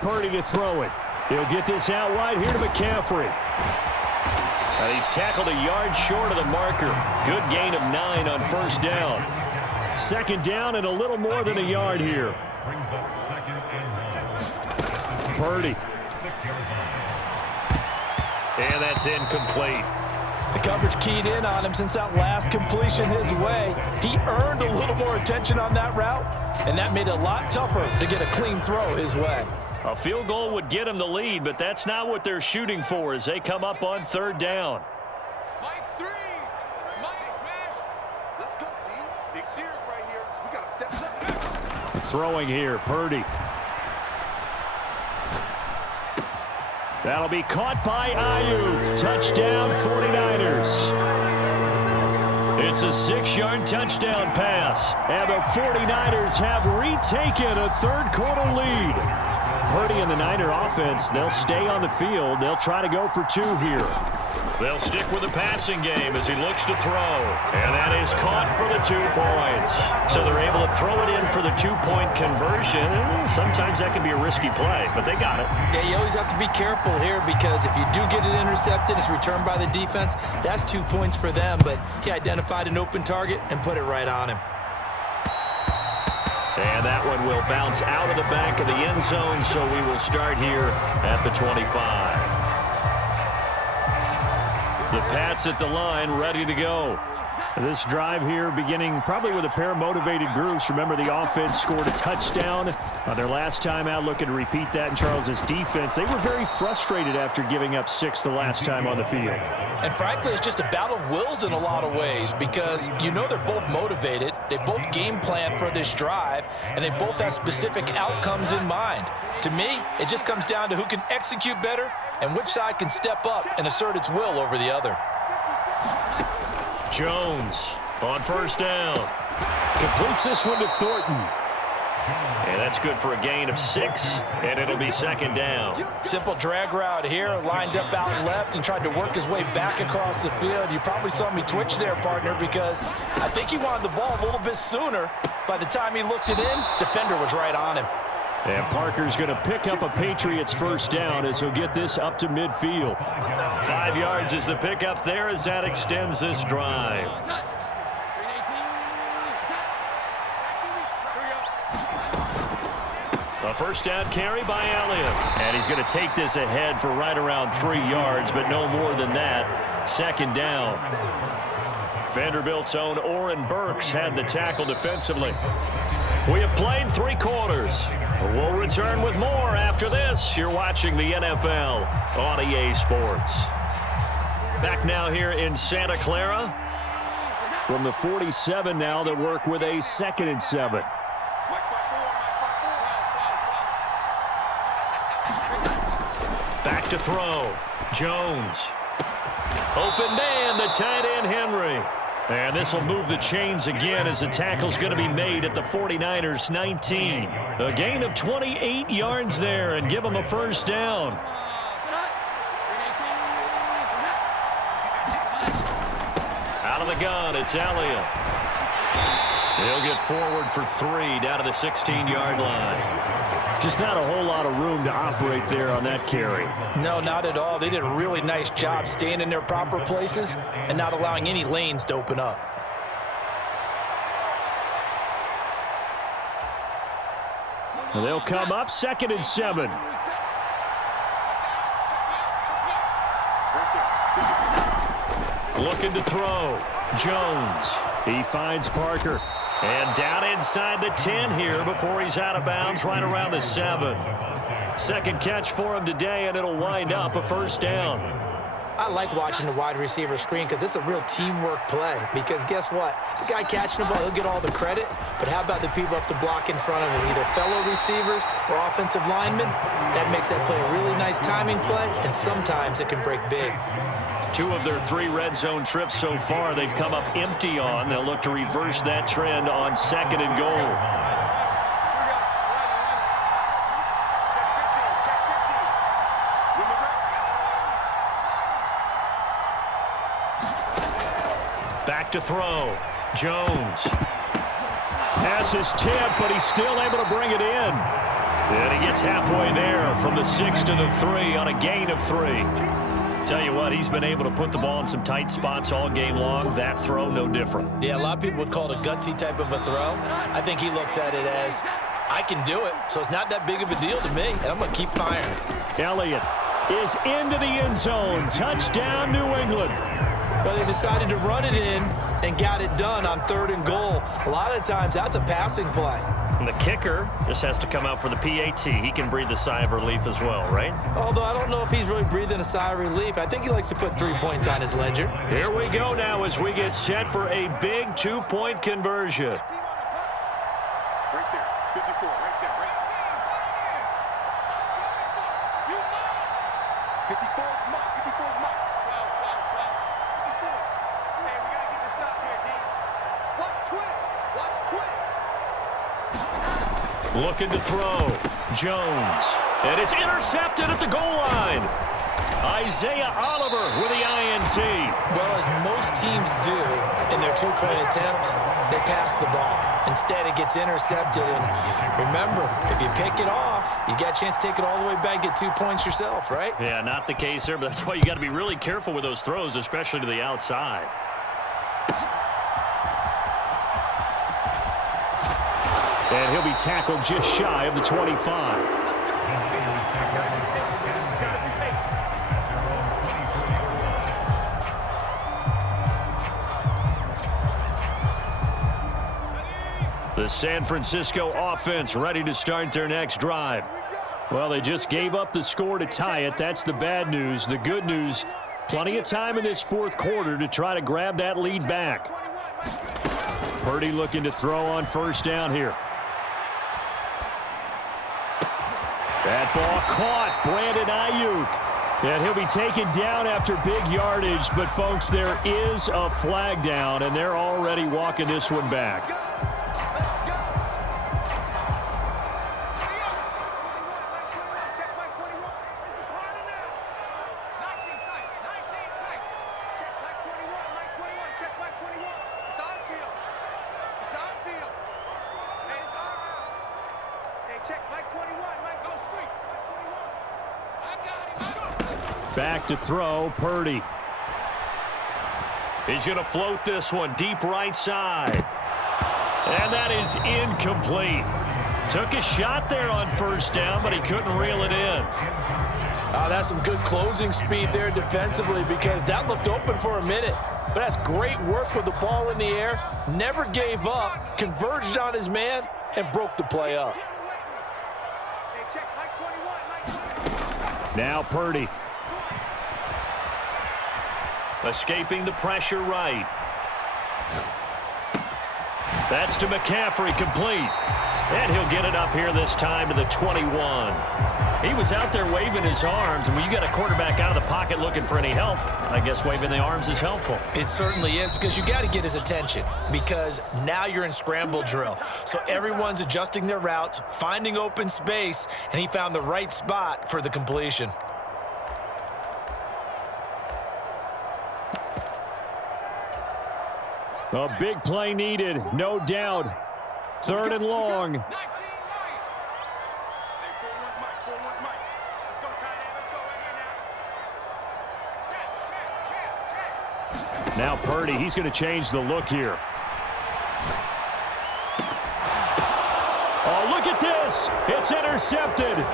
Purdy to throw it. He'll get this out wide here to McCaffrey. He's tackled a yard short of the marker. Good gain of 9 on first down. Second down and a little more than a yard here. Purdy. And that's incomplete. The coverage keyed in on him since that last completion his way. He earned a little more attention on that route, and that made it a lot tougher to get a clean throw his way. A field goal would get him the lead, but that's not what they're shooting for as they come up on third down. Mike 3. Mike smash. Let's go, D. Big Sears right here. We got to step up. Throwing here, Purdy. That'll be caught by Ayuk. Touchdown, 49ers. It's a 6-yard touchdown pass, and the 49ers have retaken a third-quarter lead. Purdy and the Niner offense, they'll stay on the field. They'll try to go for 2 here. They'll stick with the passing game as he looks to throw. And that is caught for the 2 points. So they're able to throw it in for the 2-point conversion. Sometimes that can be a risky play, but they got it. Yeah, you always have to be careful here because if you do get it intercepted, it's returned by the defense. That's 2 points for them, but he identified an open target and put it right on him. And that one will bounce out of the back of the end zone, so we will start here at the 25. The Pats at the line, ready to go. This drive here beginning probably with a pair of motivated groups. Remember, the offense scored a touchdown on their last time out, looking to repeat that in Charles' defense. They were very frustrated after giving up 6 the last time on the field. And frankly, it's just a battle of wills in a lot of ways because you know they're both motivated, they both game plan for this drive, and they both have specific outcomes in mind. To me, it just comes down to who can execute better and which side can step up and assert its will over the other. Jones on first down. Completes this one to Thornton. And that's good for a gain of 6, and it'll be second down. Simple drag route here, lined up out left and tried to work his way back across the field. You probably saw me twitch there, partner, because I think he wanted the ball a little bit sooner. By the time he looked it in, defender was right on him. And Parker's going to pick up a Patriots first down as he'll get this up to midfield. 5 yards is the pickup there as that extends this drive. A first down carry by Elliott. And he's going to take this ahead for right around 3 yards, but no more than that. Second down. Vanderbilt's own Oren Burks had the tackle defensively. We have played 3 quarters. We'll return with more after this. You're watching the NFL on EA Sports. Back now here in Santa Clara. From the 47 now, they work with a 2nd and 7. Back to throw. Jones. Open man, the tight end Henry. And this will move the chains again as the tackle's going to be made at the 49ers 19. A gain of 28 yards there and give them a first down. Out of the gun, it's Elliott. He'll get forward for 3 down to the 16-yard line. Just not a whole lot of room to operate there on that carry. No, not at all. They did a really nice job staying in their proper places and not allowing any lanes to open up. And they'll come up 2nd and 7. Looking to throw. Jones. He finds Parker. And down inside the 10 here before he's out of bounds right around the 7. Second catch for him today, and it'll wind up a first down. I like watching the wide receiver screen because it's a real teamwork play. Because guess what? The guy catching the ball, he'll get all the credit. But how about the people up to block in front of him, either fellow receivers or offensive linemen? That makes that play a really nice timing play, and sometimes it can break big. 2 of their 3 red zone trips so far, they've come up empty on. They'll look to reverse that trend on 2nd and goal. Back to throw. Jones. Pass is tipped, but he's still able to bring it in. And he gets halfway there from the 6 to the 3 on a gain of 3. Tell you what, he's been able to put the ball in some tight spots all game long. That throw, no different. Yeah, a lot of people would call it a gutsy type of a throw. I think he looks at it as, I can do it, so it's not that big of a deal to me, and I'm going to keep firing. Elliott is into the end zone. Touchdown, New England. Well, they decided to run it in and got it done on 3rd and goal. A lot of times, that's a passing play. And the kicker just has to come out for the PAT. He can breathe a sigh of relief as well, right? Although I don't know if he's really breathing a sigh of relief. I think he likes to put 3 points on his ledger. Here we go now as we get set for a big 2-point conversion. Right there, 54, right there, right there. 54 is Mike, 54 is Mike. 54. Hey, we gotta get the stop here, D. Watch twins, watch twins. Looking to throw. Jones. And it's intercepted at the goal line. Isaiah Oliver with the INT. Well, as most teams do in their 2-point attempt, they pass the ball. Instead, it gets intercepted. And remember, if you pick it off, you got a chance to take it all the way back, get 2 points yourself, right? Yeah, not the case there, but that's why you got to be really careful with those throws, especially to the outside. And he'll be tackled just shy of the 25. The San Francisco offense ready to start their next drive. Well, they just gave up the score to tie it. That's the bad news. The good news, plenty of time in this 4th quarter to try to grab that lead back. Purdy looking to throw on 1st down here. That ball caught. Brandon Ayuk. And he'll be taken down after big yardage. But, folks, there is a flag down, and they're already walking this one back. Back to throw, Purdy. He's going to float this one deep right side. And that is incomplete. Took a shot there on 1st down, but he couldn't reel it in. That's some good closing speed there defensively because that looked open for a minute. But that's great work with the ball in the air. Never gave up, converged on his man, and broke the play up. Now Purdy. Escaping the pressure right. That's to McCaffrey, complete. And he'll get it up here this time to the 21. He was out there waving his arms, and when you got a quarterback out of the pocket looking for any help, I guess waving the arms is helpful. It certainly is because you got to get his attention because now you're in scramble drill. So everyone's adjusting their routes, finding open space, and he found the right spot for the completion. A big play needed, no doubt. 3rd and long. Now Purdy, he's going to change the look here. Oh, look at this. It's intercepted.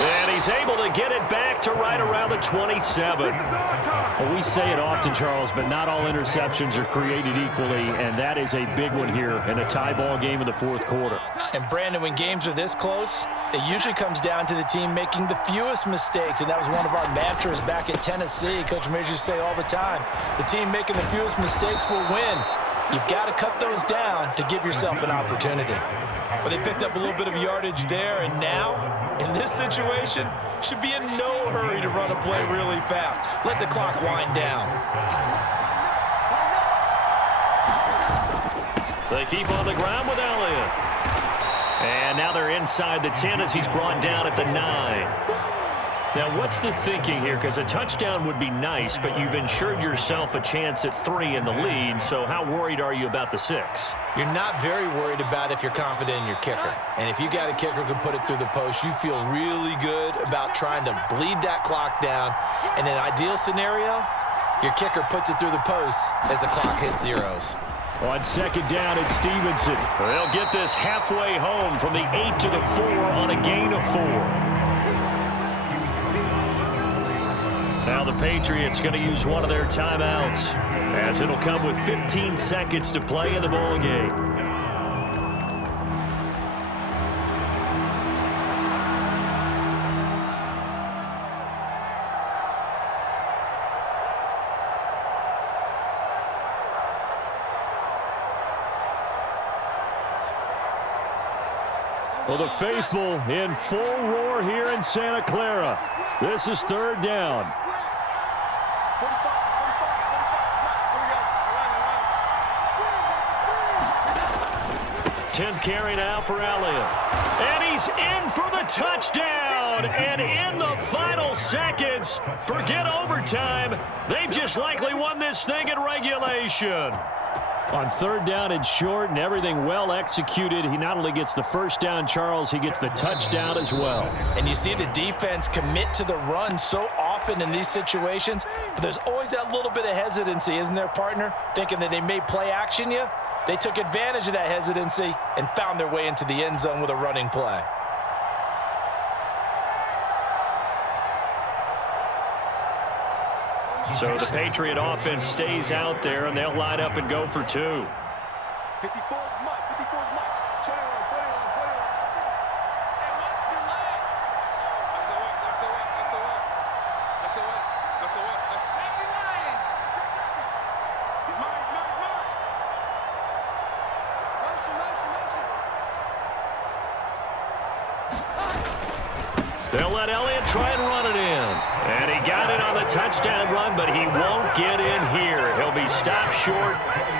And he's able to get it back to right around the 27. Well, we say it often, Charles, but not all interceptions are created equally, and that is a big one here in a tie ball game in the 4th quarter. And, Brandon, when games are this close, it usually comes down to the team making the fewest mistakes, and that was one of our mantras back at Tennessee. Coach Mears used to say all the time, the team making the fewest mistakes will win. You've got to cut those down to give yourself an opportunity. But they picked up a little bit of yardage there, and now, in this situation, should be in no hurry to run a play really fast. Let the clock wind down. They keep on the ground with Elliott. And now they're inside the 10 as he's brought down at the 9. Now, what's the thinking here? Because a touchdown would be nice, but you've ensured yourself a chance at 3 in the lead, so how worried are you about the 6? You're not very worried about if you're confident in your kicker. And if you got a kicker who can put it through the post, you feel really good about trying to bleed that clock down. In an ideal scenario, your kicker puts it through the post as the clock hits zeros. On second down, it's Stevenson. They'll get this halfway home from the 8 to the 4 on a gain of 4. Now the Patriots going to use one of their timeouts, as it'll come with 15 seconds to play in the ball game. Well, the faithful in full roar here in Santa Clara. This is third down. 10th carry now for Elliott. And he's in for the touchdown. And in the final seconds, forget overtime. They just likely won this thing in regulation. On third down and short and everything well executed, he not only gets the first down, Charles, he gets the touchdown as well. And you see the defense commit to the run so often in these situations, but there's always that little bit of hesitancy, isn't there, partner? Thinking that they may play action you. They took advantage of that hesitancy and found their way into the end zone with a running play. So the Patriot offense stays out there, and they'll line up and go for 2. 54 is Mike. 54 is Mike. Put it on. Hey, watch your leg. SOS. Second line. He's mine. Motion. They'll let Elliott try and run it in. And he got it on the touchdown run, but he won't get in here. He'll be stopped short,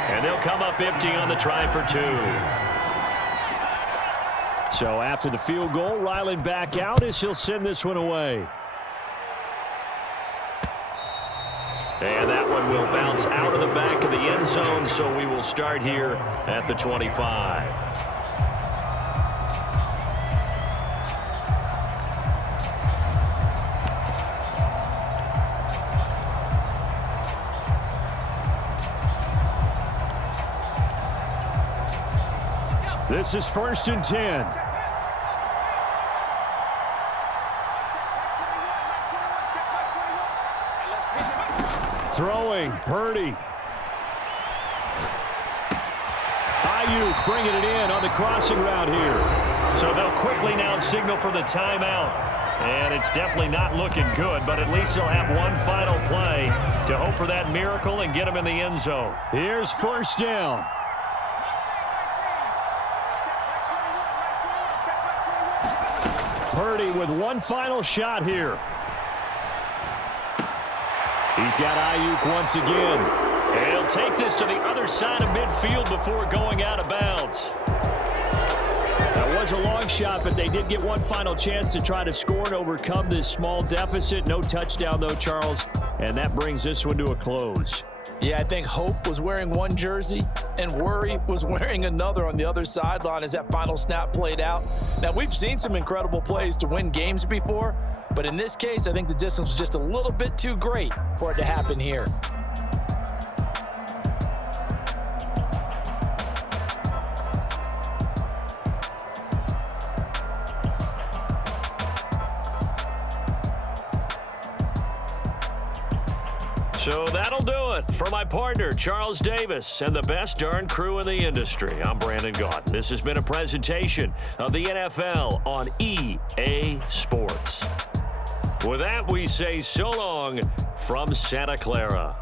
and they'll come up empty on the try for 2. So after the field goal, Ryland back out as he'll send this one away. And that one will bounce out of the back of the end zone, so we will start here at the 25. This is 1st and 10. Throwing, Purdy. Ayuk bringing it in on the crossing route here. So they'll quickly now signal for the timeout. And it's definitely not looking good, but at least they'll have one final play to hope for that miracle and get them in the end zone. Here's 1st down. Purdy with one final shot here. He's got Ayuk once again. And he'll take this to the other side of midfield before going out of bounds. That was a long shot, but they did get one final chance to try to score and overcome this small deficit. No touchdown, though, Charles. And that brings this one to a close. Yeah, I think Hope was wearing one jersey and Worry was wearing another on the other sideline as that final snap played out. Now, we've seen some incredible plays to win games before, but in this case, I think the distance was just a little bit too great for it to happen here. So that'll do it for my partner, Charles Davis, and the best darn crew in the industry. I'm Brandon Gaudin. This has been a presentation of the NFL on EA Sports. With that, we say so long from Santa Clara.